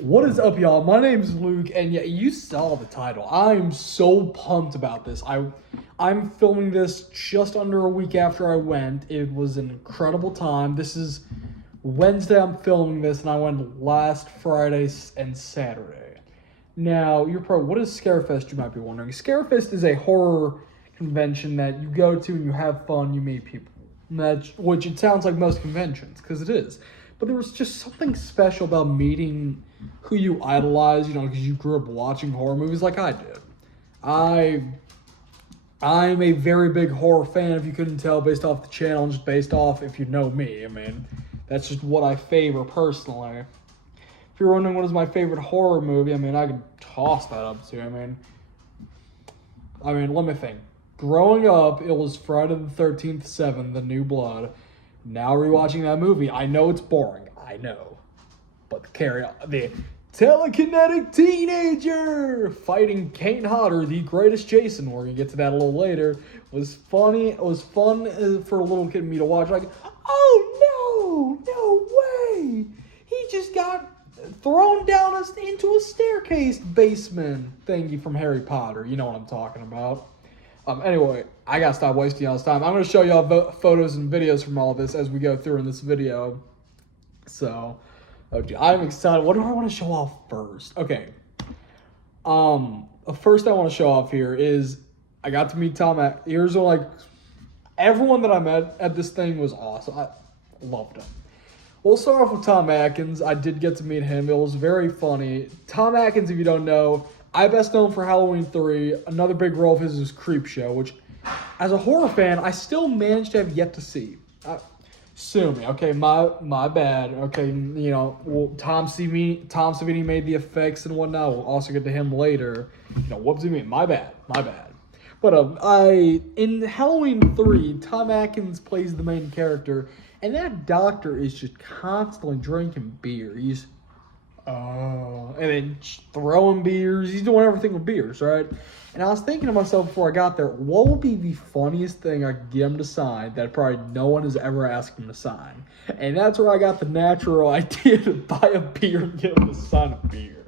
What is up, y'all? My name's Luke, and yeah, you saw the title. I'm so pumped about this. I'm filming this just under a week after I went. It was an incredible time. This is Wednesday I'm filming this, and I went last Friday and Saturday. Now, you're probably, what is Scarefest, you might be wondering? Scarefest is a horror convention that you go to and you have fun, you meet people. Which it sounds like most conventions, because it is. But there was just something special about meeting who you idolize, because you grew up watching horror movies like I did. I'm a very big horror fan, if you couldn't tell, based off the channel, and just based off if you know me. I mean, that's just what I favor personally. If you're wondering what is my favorite horror movie, I could toss that up to you. Let me think. Growing up, it was Friday the 13th, 7, The New Blood. Now rewatching that movie, I know it's boring. I know. But the telekinetic teenager fighting Kane Hodder, the greatest Jason, we're going to get to that a little later, was funny. It was fun for a little kid me to watch. Like, oh no way. He just got thrown down into a staircase basement thingy from Harry Potter. You know what I'm talking about. Anyway, I gotta stop wasting y'all's time. I'm gonna show y'all photos and videos from all this as we go through in this video. So, I'm excited. What do I want to show off first? Okay. First I want to show off here is I got to meet Tom. Everyone that I met at this thing was awesome. I loved him. We'll start off with Tom Atkins. I did get to meet him. It was very funny. Tom Atkins, if you don't know, I best known for Halloween 3. Another big role of his is Creepshow, which, as a horror fan, I still managed to have yet to see. Sue me, okay? My bad. Okay, Tom Savini made the effects and whatnot. We'll also get to him later. Whoops, me. My bad. But in Halloween 3, Tom Atkins plays the main character, and that doctor is just constantly drinking beer. And then throwing beers. He's doing everything with beers, right? And I was thinking to myself before I got there, what would be the funniest thing I could get him to sign that probably no one has ever asked him to sign? And that's where I got the natural idea to buy a beer and get him to sign a beer.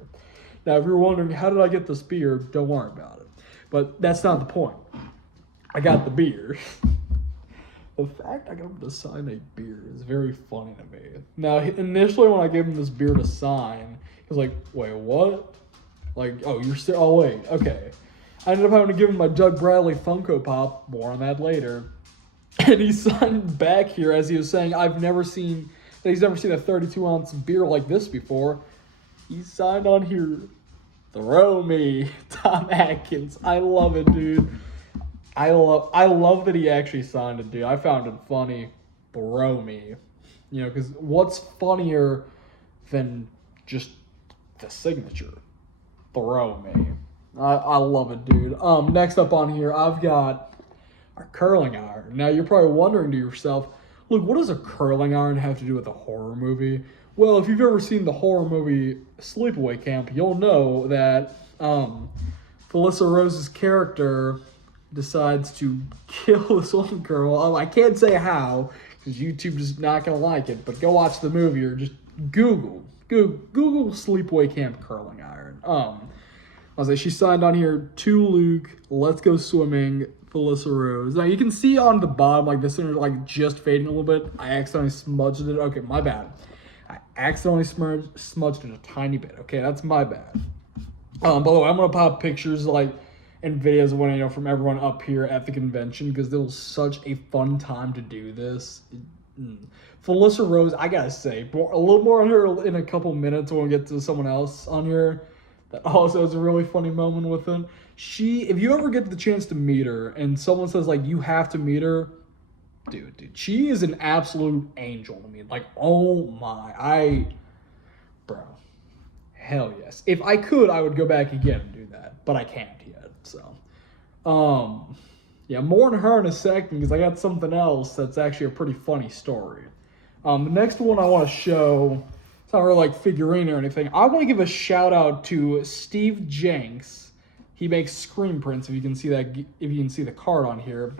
Now, if you're wondering, how did I get this beer? Don't worry about it. But that's not the point. I got the beer. The fact I got him to sign a beer is very funny to me. Now, initially when I gave him this beer to sign, he was like, wait, what? Like, oh, you're still, oh, wait, okay. I ended up having to give him my Doug Bradley Funko Pop, more on that later. And he signed back here as he was saying, he's never seen a 32-ounce beer like this before. He signed on here, throw me, Tom Atkins. I love it, dude. I love that he actually signed it, dude. I found it funny. Throw me. Because what's funnier than just the signature? Throw me. I love it, dude. Next up on here, I've got our curling iron. Now, you're probably wondering to yourself, look, what does a curling iron have to do with a horror movie? Well, if you've ever seen the horror movie Sleepaway Camp, you'll know that Felissa Rose's character decides to kill this one girl. I can't say how, because YouTube is not going to like it, but go watch the movie or just Google Sleepaway Camp curling iron. She signed on here, to Luke, let's go swimming, Felissa Rose. Now, you can see on the bottom, this thing is, just fading a little bit. I accidentally smudged it. Okay, my bad. I accidentally smudged it a tiny bit. Okay, that's my bad. By the way, I'm going to pop pictures, and videos of when from everyone up here at the convention, because it was such a fun time to do this. Felissa Rose, I gotta say, a little more on her in a couple minutes when we get to someone else on here that also has a really funny moment with him. If you ever get the chance to meet her and someone says you have to meet her, dude, she is an absolute angel to me. Oh my, bro, hell yes. If I could, I would go back again and do that, but I can't yet. So, more on her in a second because I got something else that's actually a pretty funny story. The next one I want to show, it's not really figurine or anything. I want to give a shout out to Steve Jenks. He makes screen prints. If you can see the card on here.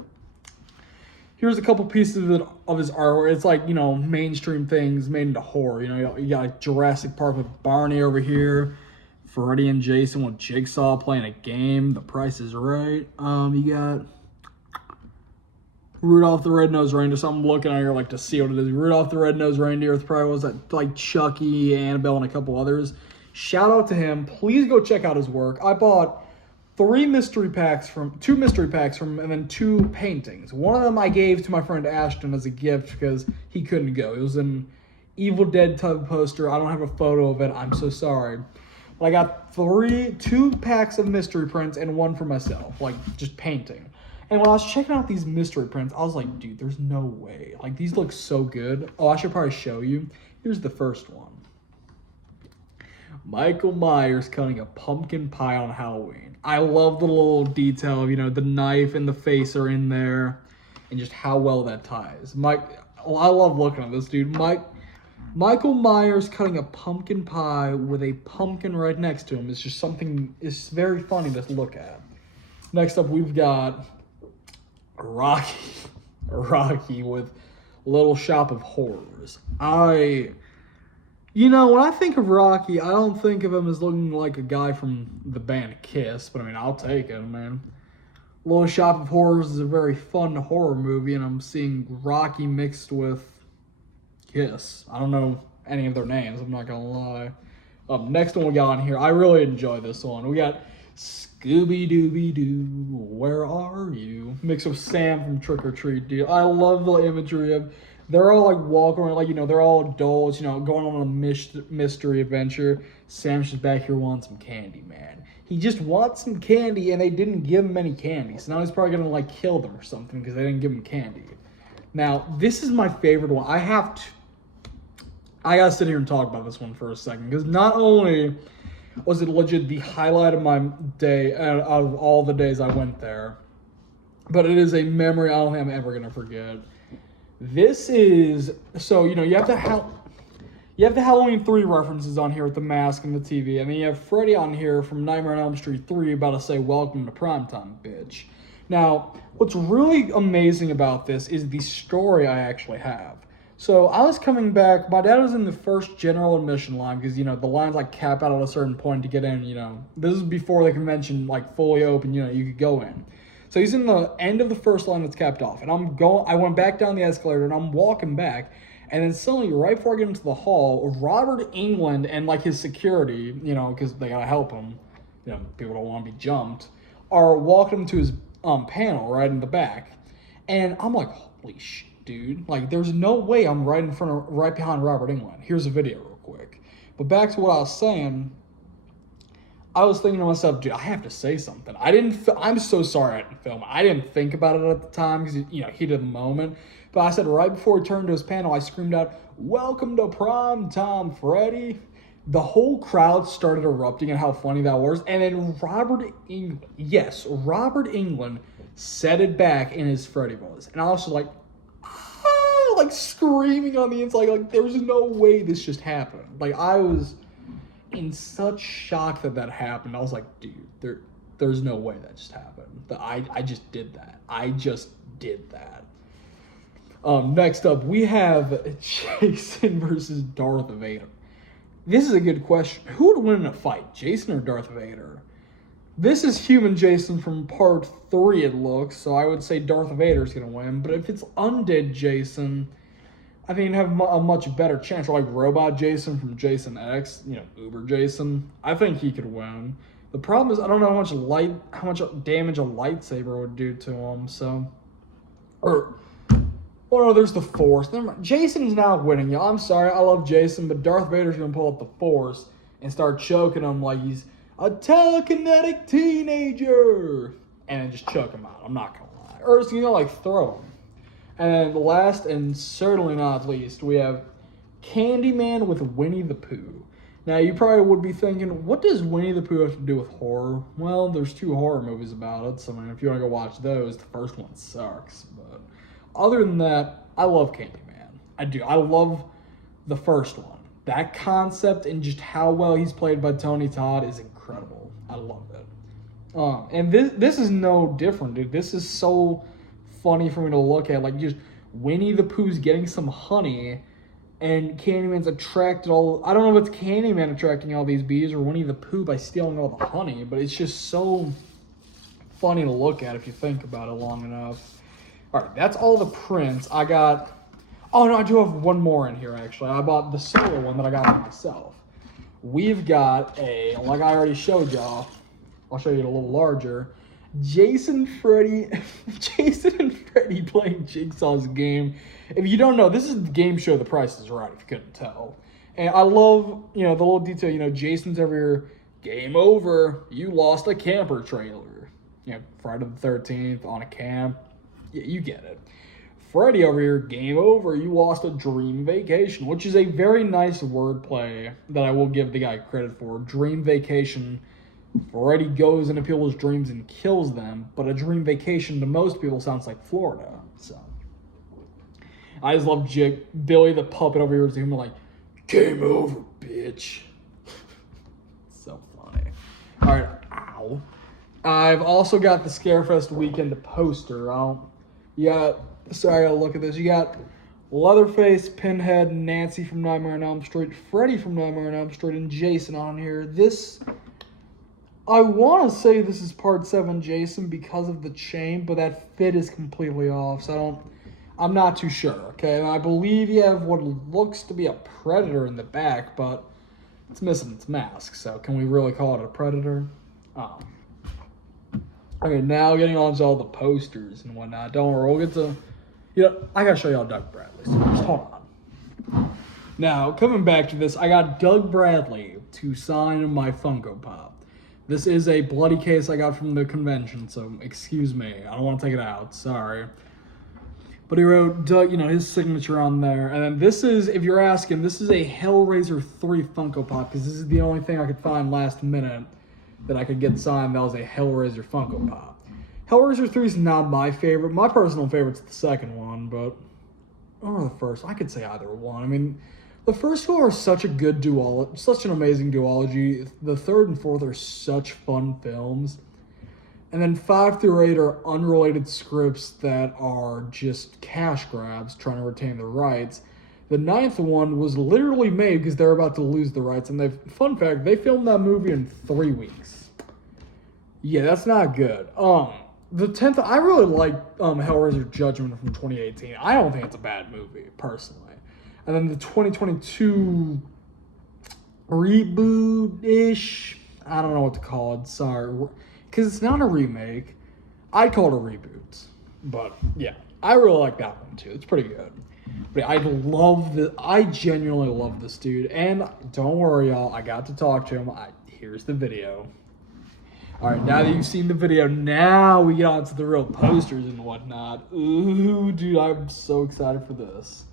here's a couple pieces of his artwork. It's like, mainstream things made into horror. You got like Jurassic Park with Barney over here, Freddy and Jason with Jigsaw playing a game. The Price is Right. You got Rudolph the Red-Nosed Reindeer. So I'm looking at here like to see what it is. Rudolph the Red-Nosed Reindeer. Probably was that like Chucky, Annabelle, and a couple others. Shout out to him. Please go check out his work. I bought two mystery packs from him, and then 2 paintings. One of them I gave to my friend Ashton as a gift because he couldn't go. It was an Evil Dead type poster. I don't have a photo of it. I'm so sorry. But I got 2 packs of mystery prints and 1 for myself, like just painting. And when I was checking out these mystery prints, I was like, dude, there's no way. Like, these look so good. Oh, I should probably show you. Here's the first one. Michael Myers cutting a pumpkin pie on Halloween. I love the little detail of, the knife and the face are in there and just how well that ties. I love looking at this, dude. Michael Myers cutting a pumpkin pie with a pumpkin right next to him is just something, it's very funny to look at. Next up, we've got Rocky with Little Shop of Horrors. When I think of Rocky, I don't think of him as looking like a guy from the band Kiss, but I'll take it, man. Little Shop of Horrors is a very fun horror movie, and I'm seeing Rocky mixed with Kiss. I don't know any of their names, I'm not gonna lie. Next one we got on here, I really enjoy this one. We got Scooby-Dooby-Doo, where are you? Mixed with Sam from Trick or Treat, dude. I love the imagery of, they're all like walking around, like, they're all adults, going on a mystery adventure. Sam's just back here wanting some candy, man. He just wants some candy, and they didn't give him any candy. So now he's probably gonna like kill them or something because they didn't give him candy. Now, this is my favorite one. I gotta sit here and talk about this one for a second because not only was it legit the highlight of my day out of all the days I went there, but it is a memory I don't think I'm ever going to forget. This is, so, you have the Halloween 3 references on here with the mask and the TV, and then you have Freddy on here from Nightmare on Elm Street 3 about to say, welcome to primetime, bitch. Now, what's really amazing about this is the story I actually have. So I was coming back, my dad was in the first general admission line because, the lines like cap out at a certain point to get in, This is before the convention like fully open, you could go in. So he's in the end of the first line that's capped off. And I went back down the escalator and I'm walking back. And then suddenly, right before I get into the hall, Robert England and like his security, because they gotta help him, people don't want to be jumped, are walking him to his panel right in the back. And I'm like, holy shit. Dude, like, there's no way I'm right behind Robert England. Here's a video real quick. But back to what I was saying, I was thinking to myself, dude, I have to say something. I'm so sorry I didn't film it. I didn't think about it at the time because, heat of the moment. But I said right before he turned to his panel, I screamed out, welcome to prime time, Freddy. The whole crowd started erupting at how funny that was. And then Robert England said it back in his Freddy voice. And I was just like screaming on the inside, like there was no way this just happened. Like I was in such shock that happened. I was like, dude, there's no way that just happened. I just did that. Next up, we have Jason versus Darth Vader. This is a good question. Who would win in a fight, Jason or Darth Vader? This is human Jason from part 3, it looks, so I would say Darth Vader's going to win. But if it's undead Jason, I think you'd have a much better chance. Or like robot Jason from Jason X, Uber Jason. I think he could win. The problem is I don't know how much damage a lightsaber would do to him, so... there's the Force. Jason's now winning, y'all. I'm sorry, I love Jason, but Darth Vader's going to pull up the Force and start choking him like he's a telekinetic teenager, and then just choke him out. I'm not gonna lie. Or it's throw him. And last and certainly not least, we have Candyman with Winnie the Pooh. Now you probably would be thinking, what does Winnie the Pooh have to do with horror? Well, there's 2 horror movies about it, so if you want to go watch those, the first one sucks. But other than that, I love Candyman. I do. I love the first one. That concept and just how well he's played by Tony Todd is incredible. I love it. And this is no different, dude. This is so funny for me to look at. Like, just Winnie the Pooh's getting some honey, and Candyman's attracted all. I don't know if it's Candyman attracting all these bees or Winnie the Pooh by stealing all the honey, but it's just so funny to look at if you think about it long enough. All right, that's all the prints. I got. Oh no, I do have one more in here actually. I bought the solo one that I got for myself. We've got like I already showed y'all. I'll show you it a little larger. Jason and Freddy playing Jigsaw's game. If you don't know, this is the game show The Price is Right, if you couldn't tell. And I love, the little detail, Jason's over here, game over, you lost a camper trailer. Friday the 13th on a camp. Yeah, you get it. Freddy over here, game over, you lost a dream vacation, which is a very nice wordplay that I will give the guy credit for. Dream vacation. Freddy goes into people's dreams and kills them, but a dream vacation to most people sounds like Florida. So I just love Billy the puppet over here with him like, game over, bitch. So funny. All right, ow. I've also got the Scarefest weekend poster. I gotta look at this. You got Leatherface, Pinhead, Nancy from Nightmare on Elm Street, Freddy from Nightmare on Elm Street, and Jason on here. I want to say this is part 7 Jason because of the chain, but that fit is completely off, so I'm not too sure, okay? And I believe you have what looks to be a predator in the back, but it's missing its mask, so can we really call it a predator? Oh. Okay, now getting on to all the posters and whatnot. Don't worry, we'll get to... I gotta show y'all Doug Bradley, so just hold on. Now, coming back to this, I got Doug Bradley to sign my Funko Pop. This is a bloody case I got from the convention, so excuse me. I don't want to take it out. Sorry. But he wrote, Doug, his signature on there. And then this is, if you're asking, this is a Hellraiser 3 Funko Pop, because this is the only thing I could find last minute that I could get signed that was a Hellraiser Funko Pop. Hellraiser 3 is not my favorite. My personal favorite's the second one, but... Or the first. I could say either one. I mean... The first two are such an amazing duology. The third and fourth are such fun films. And then 5 through 8 are unrelated scripts that are just cash grabs, trying to retain the rights. The 9th one was literally made because they're about to lose the rights. And fun fact, they filmed that movie in 3 weeks. Yeah, that's not good. The 10th, I really like Hellraiser Judgment from 2018. I don't think it's a bad movie, personally. And then the 2022 reboot-ish, I don't know what to call it, sorry. Because it's not a remake. I'd call it a reboot. But, yeah, I really like that one, too. It's pretty good. But I genuinely love this dude. And don't worry, y'all, I got to talk to him. Here's the video. All right, now that you've seen the video, now we get on to the real posters and whatnot. Ooh, dude, I'm so excited for this.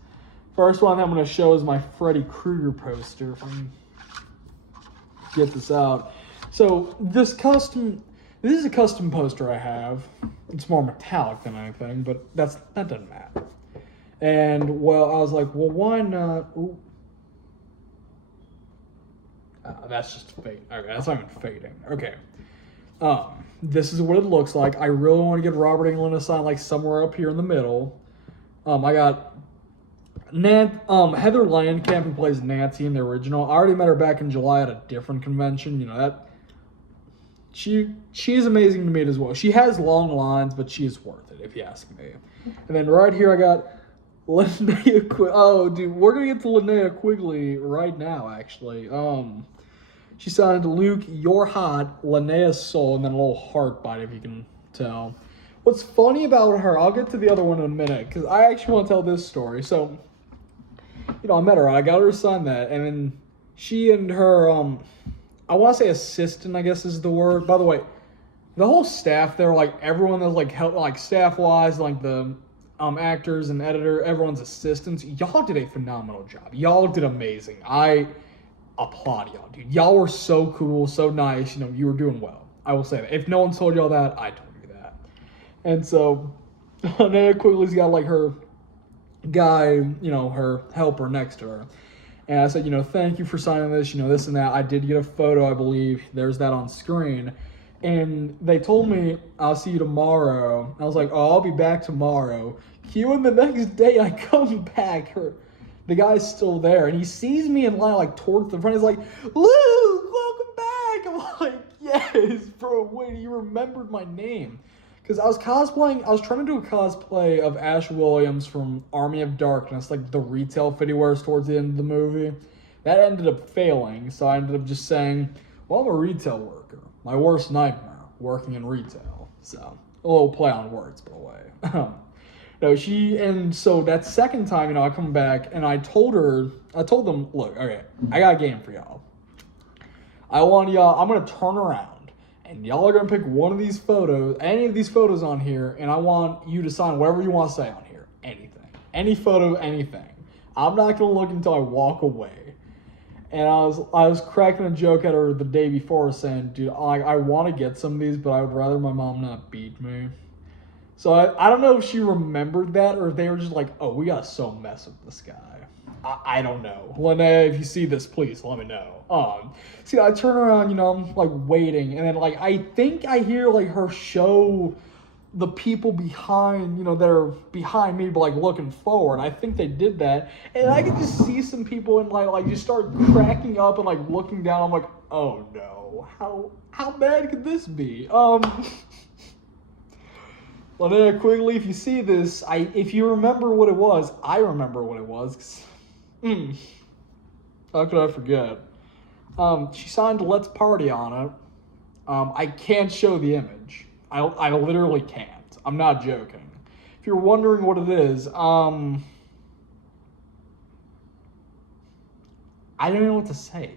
First one I'm going to show is my Freddy Krueger poster, if I can get this out. So this is a custom poster I have. It's more metallic than anything, but that doesn't matter. And, I was like, why not? Ooh. That's just fading. Okay, that's not even fading. Okay. This is what it looks like. I really want to get Robert Englund to sign, somewhere up here in the middle. I got... Heather Langenkamp, who plays Nancy in the original. I already met her back in July at a different convention. She is amazing to meet as well. She has long lines, but she is worth it, if you ask me. And then right here I got Linnea Quigley. Oh, dude, we're gonna get to Linnea Quigley right now, actually. She signed Luke, You're Hot, Linnea's Soul, and then a little heart bite, if you can tell. What's funny about her, I'll get to the other one in a minute, because I actually want to tell this story. So, I met her, I got her to sign that, and then she and her, I want to say assistant, I guess is the word. By the way, the whole staff there, everyone that's help, staff-wise, the actors and editor, everyone's assistants, y'all did a phenomenal job. Y'all did amazing. I applaud y'all, dude. Y'all were so cool, so nice. You were doing well. I will say that. If no one told y'all that, I told you that. And so, Linnea Quigley's got her guy, her helper next to her. And I said, thank you for signing this, this and that. I did get a photo, I believe. There's that on screen. And they told me, I'll see you tomorrow. I was like, oh, I'll be back tomorrow. Cue in the next day, I come back. The guy's still there. And he sees me in line, like, towards the front. He's like, Luke, welcome back. I'm like, yes, bro, wait, you remembered my name. Because I was trying to do a cosplay of Ash Williams from Army of Darkness, like the retail fit he wears towards the end of the movie. That ended up failing, so I ended up just saying, well, I'm a retail worker. My worst nightmare, working in retail. So, a little play on words, by the way. So that second time, I come back, and I told them, look, okay, I got a game for y'all. I'm going to turn around, and y'all are going to pick one of these photos, any of these photos on here, and I want you to sign whatever you want to say on here. Anything. Any photo, anything. I'm not going to look until I walk away. And I was cracking a joke at her the day before saying, dude, I want to get some of these, but I would rather my mom not beat me. So I don't know if she remembered that or if they were just like, oh, we got to so mess with this guy. I don't know. Lene, if you see this, please let me know. See, I turn around, I'm like waiting, and then like I think I hear like her show the people behind, that are behind me, but like looking forward. I think they did that, and I could just see some people and like just start cracking up and like looking down. I'm like, oh no, how bad could this be? Linnea Quigley, if you see this, if you remember what it was, I remember what it was. How could I forget? She signed "Let's Party" on it. I can't show the image. I literally can't. I'm not joking. If you're wondering what it is, I don't know what to say.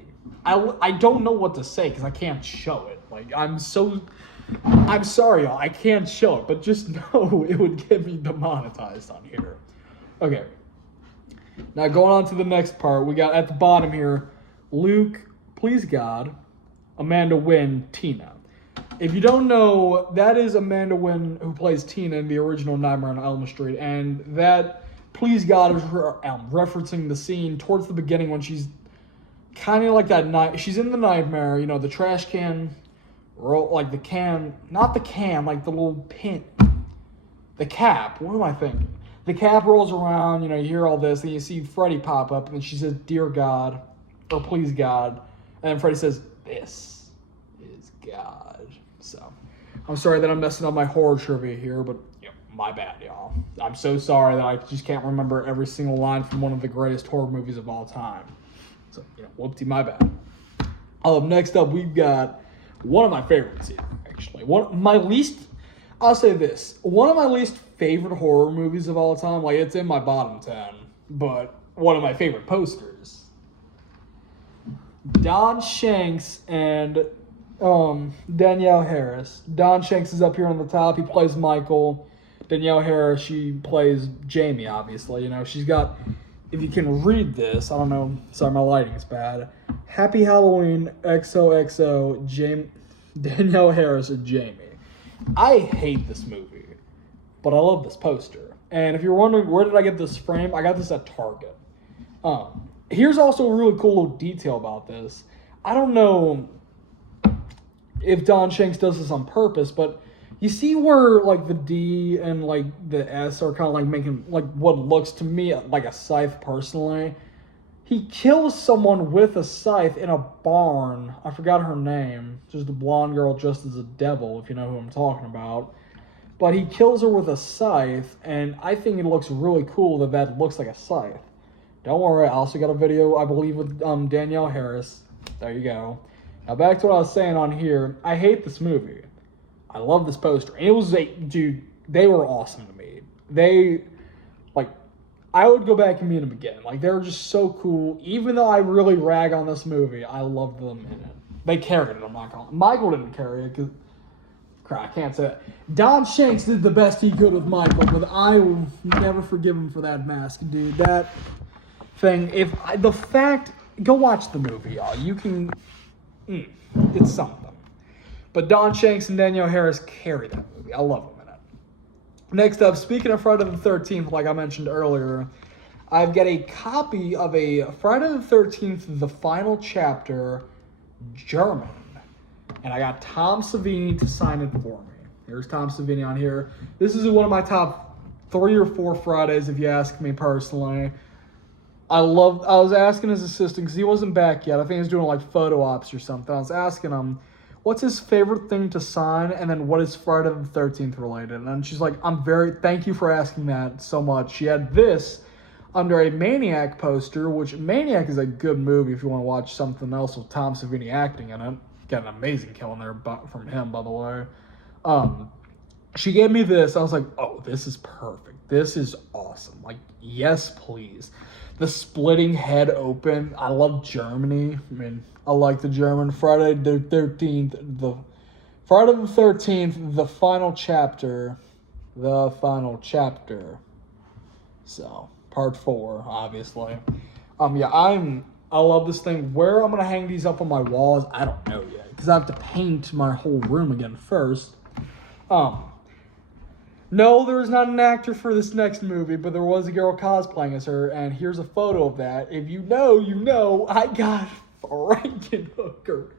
I don't know what to say because I can't show it. Like, I'm sorry, y'all. I can't show it, but just know it would get me demonetized on here. Okay. Now, going on to the next part, we got at the bottom here, Luke, please God, Amanda Wynn, Tina. If you don't know, that is Amanda Wynn who plays Tina in the original Nightmare on Elm Street, and that, please God, is referencing the scene towards the beginning when she's kind of like that night. She's in the nightmare, the trash can, like the can, not the can, like the little pin, the cap. What am I thinking? The cap rolls around, you hear all this, and you see Freddy pop up, and then she says, "Dear God," or "Please God," and then Freddy says, "This is God." So, I'm sorry that I'm messing up my horror trivia here, but my bad, y'all. I'm so sorry that I just can't remember every single line from one of the greatest horror movies of all time. So, whoopsie, my bad. Next up, we've got one of my favorites here, actually. I'll say this. One of my least favorite horror movies of all time, like, it's in my bottom 10, but one of my favorite posters. Don Shanks and Danielle Harris. Don Shanks is up here on the top. He plays Michael. Danielle Harris, she plays Jamie, obviously. She's got, if you can read this, I don't know, sorry, my lighting's bad. Happy Halloween, XOXO, Danielle Harris and Jamie. I hate this movie, but I love this poster. And if you're wondering, where did I get this frame? I got this at Target. Here's also a really cool little detail about this. I don't know if Don Shanks does this on purpose, but you see where like the D and like the S are kind of like making like what looks to me like a scythe personally. He kills someone with a scythe in a barn. I forgot her name. Just the blonde girl dressed as a devil, if you know who I'm talking about. But he kills her with a scythe, and I think it looks really cool that looks like a scythe. Don't worry, I also got a video, I believe, with Danielle Harris. There you go. Now back to what I was saying on here. I hate this movie. I love this poster. And it was dude, they were awesome to me. I would go back and meet them again. Like, they were just so cool. Even though I really rag on this movie, I loved them in it. They carried it, I'm not going to. Michael didn't carry it, because, I can't say that. Don Shanks did the best he could with Michael, but I will never forgive him for that mask, dude. That thing, go watch the movie, y'all. You can, it's something. But Don Shanks and Danielle Harris carry that movie. I love them. Next up, speaking of Friday the 13th, like I mentioned earlier, I've got a copy of a Friday the 13th, the final chapter, German. and I got Tom Savini to sign it for me. Here's Tom Savini on here. This is one of my top 3 or 4 Fridays, if you ask me personally. I was asking his assistant, because he wasn't back yet. I think he was doing like photo ops or something. I was asking him, what's his favorite thing to sign, and then what is Friday the 13th related? And she's like, thank you for asking that so much. She had this under a Maniac poster, which Maniac is a good movie if you want to watch something else with Tom Savini acting in it. Got an amazing kill in there from him, by the way. She gave me this. I was like, oh, this is perfect. This is awesome. Like, yes, please. The splitting head open. I love Germany. I mean, I like the German. Friday the 13th, the final chapter. The final chapter. So, part 4, obviously. I love this thing. Where I'm gonna hang these up on my walls, I don't know yet. Because I have to paint my whole room again first. No, there is not an actor for this next movie, but there was a girl cosplaying as her, and here's a photo of that. If you know, you know, I got Frankenhooker.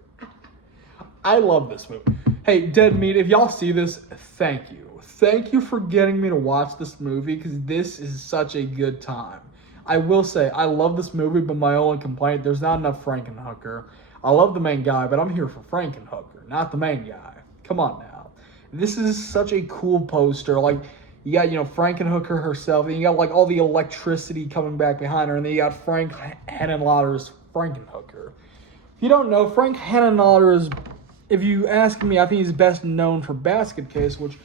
I love this movie. Hey, Dead Meat, if y'all see this, thank you. Thank you for getting me to watch this movie, because this is such a good time. I will say, I love this movie, but my only complaint, there's not enough Frankenhooker. I love the main guy, but I'm here for Frankenhooker, not the main guy. Come on now. This is such a cool poster. Like, you got, Frankenhooker herself, and you got, like, all the electricity coming back behind her, and then you got Frank Henenlotter's Frankenhooker. If you don't know, Frank Henenlotter is, if you ask me, I think he's best known for Basket Case, which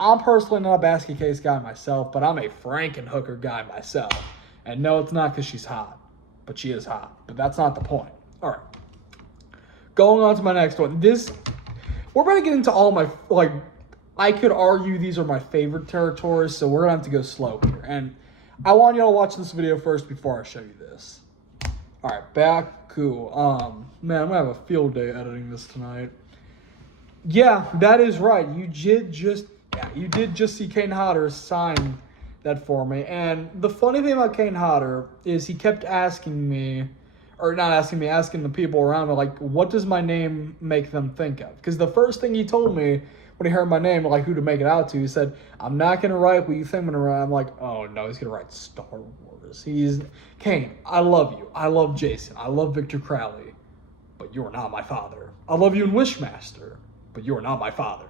I'm personally not a Basket Case guy myself, but I'm a Frankenhooker guy myself. And no, it's not because she's hot, but she is hot. But that's not the point. All right. Going on to my next one. We're going to get into all my, I could argue these are my favorite territories, so we're going to have to go slow here. And I want y'all to watch this video first before I show you this. All right, back, cool. Man, I'm going to have a field day editing this tonight. Yeah, that is right. You did just see Kane Hodder sign that for me. And the funny thing about Kane Hodder is he kept asking me, or not asking me, asking the people around me, like, what does my name make them think of? Because the first thing he told me when he heard my name, like, who to make it out to, he said, I'm not going to write what you think I'm going to write. I'm like, oh, no, he's going to write Star Wars. Kane, I love you. I love Jason. I love Victor Crowley. But you are not my father. I love you in Wishmaster. But you are not my father.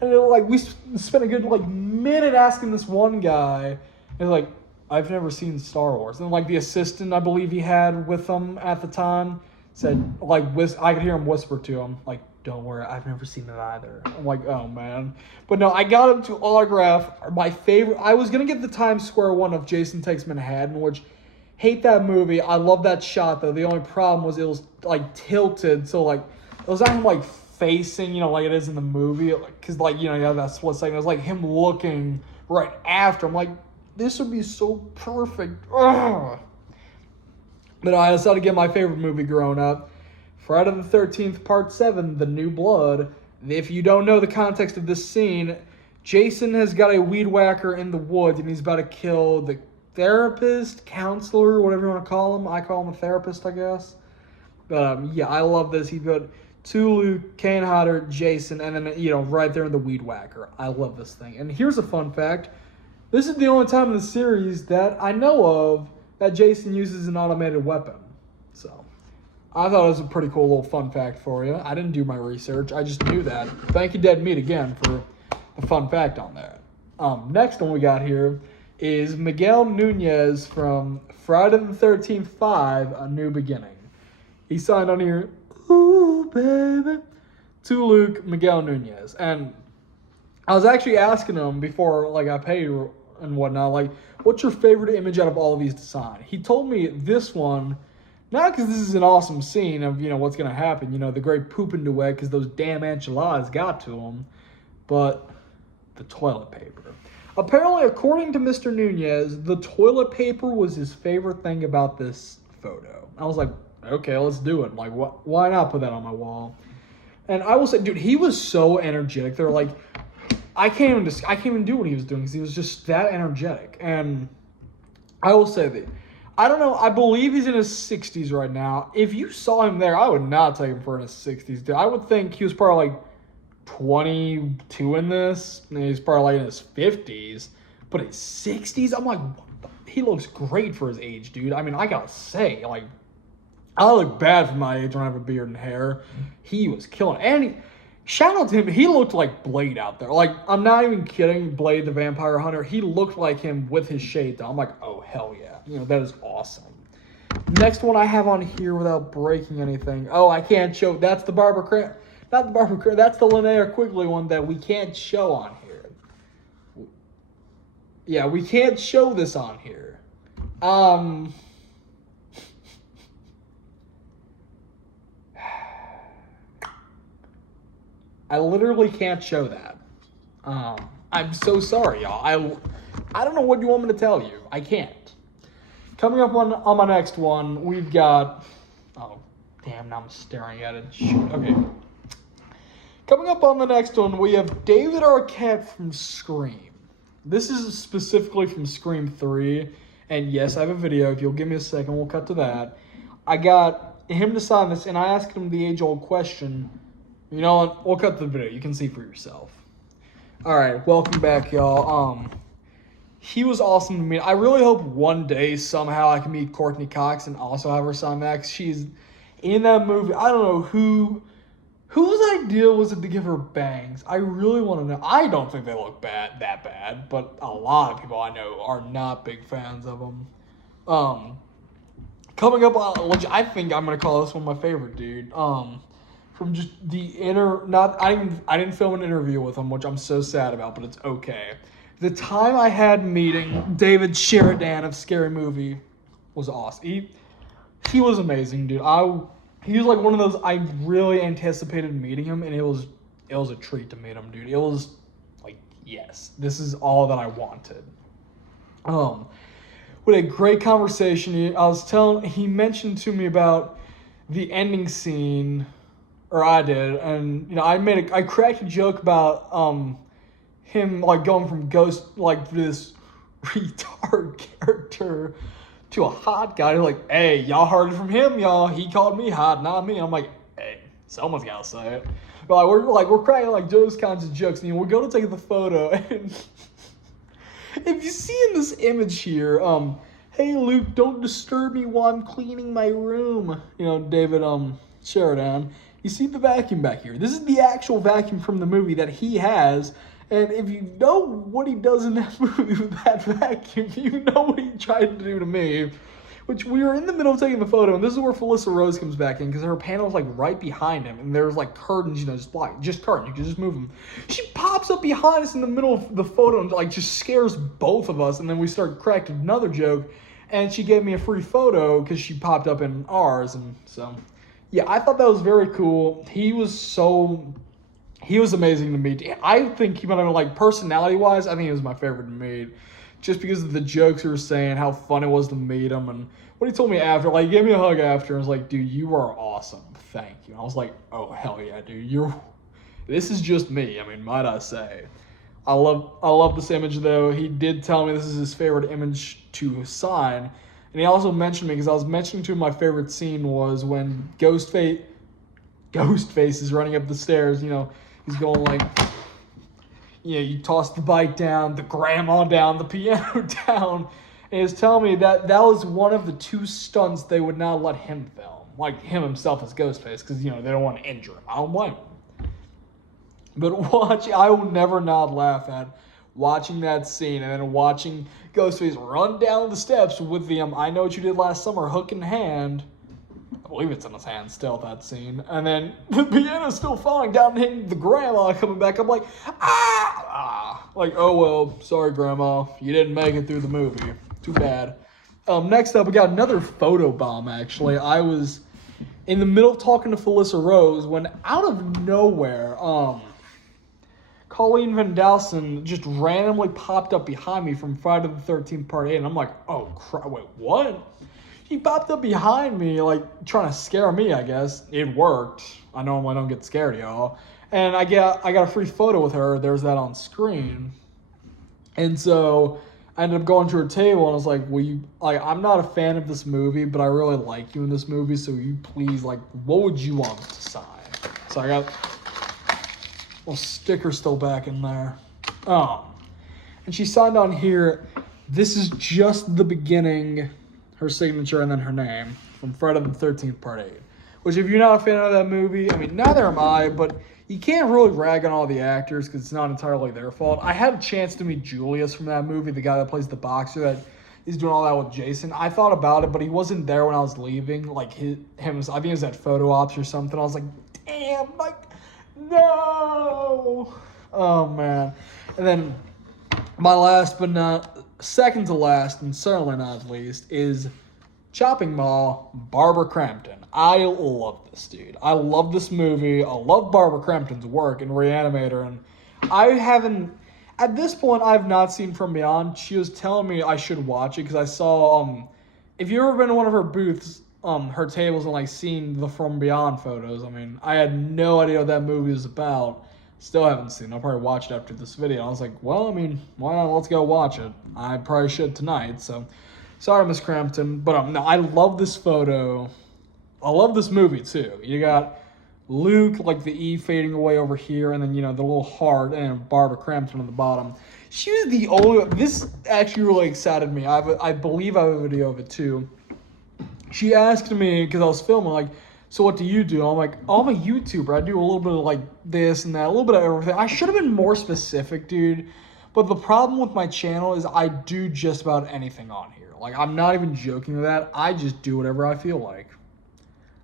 And, we spent a good, minute asking this one guy, and, I've never seen Star Wars. And, the assistant I believe he had with him at the time said, I could hear him whisper to him, don't worry, I've never seen it either. I'm like, oh, man. But no, I got him to autograph my favorite. I was going to get the Times Square one of Jason Takes Manhattan, which, hate that movie. I love that shot, though. The only problem was it was, tilted. So, it was not him, facing, like it is in the movie. Because, you have that split second. It was, him looking right after. I'm like, this would be so perfect. Ugh. But I decided to get my favorite movie growing up. Friday the 13th, Part 7, The New Blood. If you don't know the context of this scene, Jason has got a weed whacker in the woods, and he's about to kill the therapist, counselor, whatever you want to call him. I call him a therapist, I guess. But, yeah, I love this. He's got Tulu, Kane Hodder, Jason, and then, right there in the weed whacker. I love this thing. And here's a fun fact. This is the only time in the series that I know of that Jason uses an automated weapon. So, I thought it was a pretty cool little fun fact for you. I didn't do my research. I just knew that. Thank you, Dead Meat, again, for the fun fact on that. Next one we got here is Miguel Nunez from Friday the 13th 5, A New Beginning. He signed on here, ooh, baby, to Luke Miguel Nunez. And I was actually asking him before, I paid and whatnot, what's your favorite image out of all of these to sign? He told me this one, not because this is an awesome scene of, what's going to happen, the great pooping duet because those damn enchiladas got to him, but the toilet paper. Apparently, according to Mr. Nunez, the toilet paper was his favorite thing about this photo. I was like, okay, let's do it. Why not put that on my wall? And I will say, dude, he was so energetic. They're I can't even do what he was doing because he was just that energetic. And I will say that I don't know. I believe he's in his 60s right now. If you saw him there, I would not take him for in his 60s. Dude, I would think he was probably like 22 in this. And he's probably like in his 50s. But his 60s, I'm like, he looks great for his age, dude. I mean, I gotta say, like, I look bad for my age when I have a beard and hair. He was killing it. And shout out to him. He looked like Blade out there. Like, I'm not even kidding. Blade the Vampire Hunter. He looked like him with his shades on. I'm like, oh, hell yeah. You know, that is awesome. Next one I have on here without breaking anything. Oh, I can't show. That's the Barbara Not the Barbara That's the Linnea Quigley one that we can't show on here. Yeah, we can't show this on here. I literally can't show that. I'm so sorry, y'all. I don't know what you want me to tell you. I can't. Coming up on my next one, we've got... Oh, damn, now I'm staring at it. Shoot, okay. Coming up on the next one, we have David Arquette from Scream. This is specifically from Scream 3. And yes, I have a video. If you'll give me a second, we'll cut to that. I got him to sign this, and I asked him the age-old question. You know what? We'll cut the video. You can see for yourself. All right, welcome back, y'all. He was awesome to meet. I really hope one day somehow I can meet Courtney Cox and also have her son Max. She's in that movie. I don't know whose idea was it to give her bangs. I really want to know. I don't think they look that bad, but a lot of people I know are not big fans of them. Coming up on, which I think I'm gonna call this one my favorite, dude. From just I didn't film an interview with him, which I'm so sad about, but it's okay. The time I had meeting David Sheridan of Scary Movie was awesome. He was amazing, dude. He was like one of those I really anticipated meeting him, and it was a treat to meet him, dude. It was like, yes, this is all that I wanted. We had a great conversation. He mentioned to me about the ending scene, or I did, and you know, I cracked a joke about him like going from ghost like this retard character to a hot guy. Like, hey, y'all heard it from him, y'all. He called me hot, not me. I'm like, hey, someone's gotta say it. But we're cracking like those kinds of jokes, and we go to take the photo, and if you see in this image here, hey Luke, don't disturb me while I'm cleaning my room. You know, David Sheridan. You see the vacuum back here. This is the actual vacuum from the movie that he has. And if you know what he does in that movie with that vacuum, you know what he tried to do to me. Which we were in the middle of taking the photo, and this is where Felissa Rose comes back in, because her panel's like right behind him, and there's like curtains, you know, just curtains, you can just move them. She pops up behind us in the middle of the photo and like just scares both of us, and then we start cracking another joke, and she gave me a free photo because she popped up in ours, and so yeah, I thought that was very cool. He was amazing to meet. I think he might have been, like, personality-wise, I think he was my favorite to meet. Just because of the jokes he was saying, how fun it was to meet him, and what he told me after. Like, he gave me a hug after, and was like, dude, you are awesome. Thank you. And I was like, oh, hell yeah, dude. This is just me, I mean, might I say. I love this image, though. He did tell me this is his favorite image to sign. And he also mentioned me, because I was mentioning to him my favorite scene was when Ghostface is running up the stairs, you know, he's going like, you know, you toss the bike down, the grandma down, the piano down. And he's telling me that was one of the 2 stunts they would not let him film. Like him himself as Ghostface, because, you know, they don't want to injure him. I don't blame him. But I will never not laugh at watching that scene and then watching Ghostface run down the steps with the I Know What You Did Last Summer hook in hand. I believe it's in his hand still, that scene. And then the piano's still falling down and hitting the grandma coming back. I'm like, ah! Like, oh well, sorry grandma, you didn't make it through the movie. Too bad. Next up, we got another photo bomb, actually. I was in the middle of talking to Felissa Rose when out of nowhere, Colleen Van Dalsen just randomly popped up behind me from Friday the 13th Part 8, and I'm like, oh crap, wait, what? She popped up behind me, like, trying to scare me, I guess. It worked. I normally don't get scared, y'all. And I got a free photo with her. There's that on screen. And so I ended up going to her table and I was like, "Will you like? I'm not a fan of this movie, but I really like you in this movie. So you please like, what would you want me to sign?" So I got a little sticker still back in there. And she signed on here. This is just the beginning. Her signature and then her name from Friday the 13th Part 8. Which, if you're not a fan of that movie, I mean, neither am I, but you can't really rag on all the actors because it's not entirely their fault. I had a chance to meet Julius from that movie, the guy that plays the boxer that is doing all that with Jason. I thought about it, but he wasn't there when I was leaving. Like, I think it was at photo ops or something. I was like, damn, like, no. Oh, man. And then my last, but not second to last, and certainly not least, is Chopping Mall, Barbara Crampton. I love this dude. I love this movie. I love Barbara Crampton's work in Reanimator, and I haven't, at this point, I've not seen From Beyond. She was telling me I should watch it because I saw, if you've ever been to one of her booths, her tables, and like seen the From Beyond photos, I mean, I had no idea what that movie was about. Still haven't seen it. I'll probably watch it after this video. I was like, well, I mean, why not? Let's go watch it. I probably should tonight, so sorry, Miss Crampton. But no, I love this photo. I love this movie, too. You got Luke, like the E fading away over here, and then, you know, the little heart, and Barbara Crampton on the bottom. She was the only... This actually really excited me. I believe I have a video of it, too. She asked me, because I was filming, like, so what do you do? I'm like, oh, I'm a YouTuber. I do a little bit of, like, this and that, a little bit of everything. I should have been more specific, dude. But the problem with my channel is I do just about anything on here. Like, I'm not even joking with that. I just do whatever I feel like.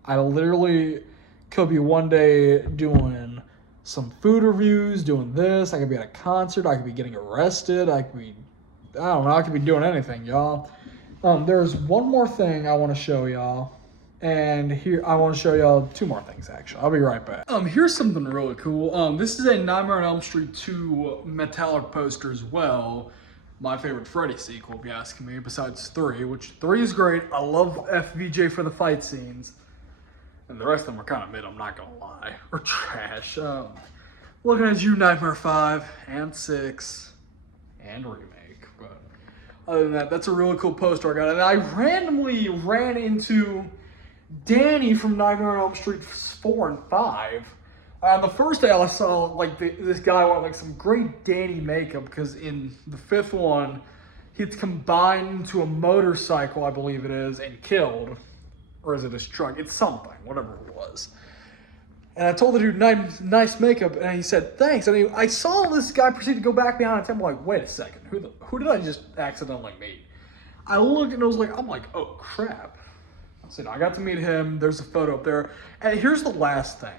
I literally could be one day doing some food reviews, doing this. I could be at a concert. I could be getting arrested. I could be doing anything, y'all. There's one more thing I want to show y'all. And here, I want to show y'all two more things, actually. I'll be right back. Here's something really cool. This is a Nightmare on Elm Street 2 metallic poster as well. My favorite Freddy sequel, if you ask me, besides 3, which 3 is great. I love FVJ for the fight scenes. And the rest of them are kind of mid, I'm not gonna lie. Or trash. Looking at you, Nightmare 5 and 6 and remake. But other than that, that's a really cool poster I got. And I randomly ran into Danny from Nightmare on Elm Street 4 and 5. On the first day I saw like this guy with like some great Danny makeup because in the 5th one, he's combined into a motorcycle, I believe it is, and killed. Or is it his truck? It's something, whatever it was. And I told the dude, nice makeup, and he said, thanks. I mean, I saw this guy proceed to go back behind a temple, like, wait a second, who did I just accidentally meet? I looked and I was like, oh crap. So I got to meet him, there's a photo up there. And here's the last thing.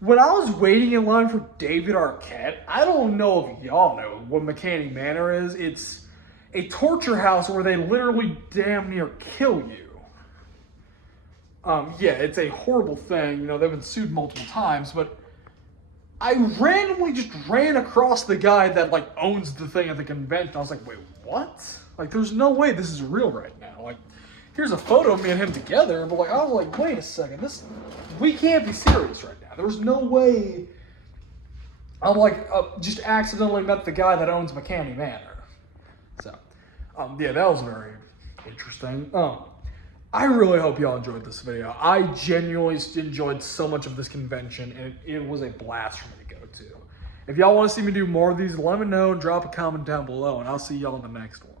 When I was waiting in line for David Arquette, I don't know if y'all know what McCanny Manor is. It's a torture house where they literally damn near kill you. Yeah, it's a horrible thing. You know, they've been sued multiple times, but I randomly just ran across the guy that, like, owns the thing at the convention. I was like, wait, what? Like, there's no way this is real right now. Like, here's a photo of me and him together, but, like, I was like, wait a second. We can't be serious right now. There's no way I'm, like, just accidentally met the guy that owns McCanny Manor. So, yeah, that was very interesting. I really hope y'all enjoyed this video. I genuinely enjoyed so much of this convention, and it was a blast for me to go to. If y'all want to see me do more of these, let me know and drop a comment down below, and I'll see y'all in the next one.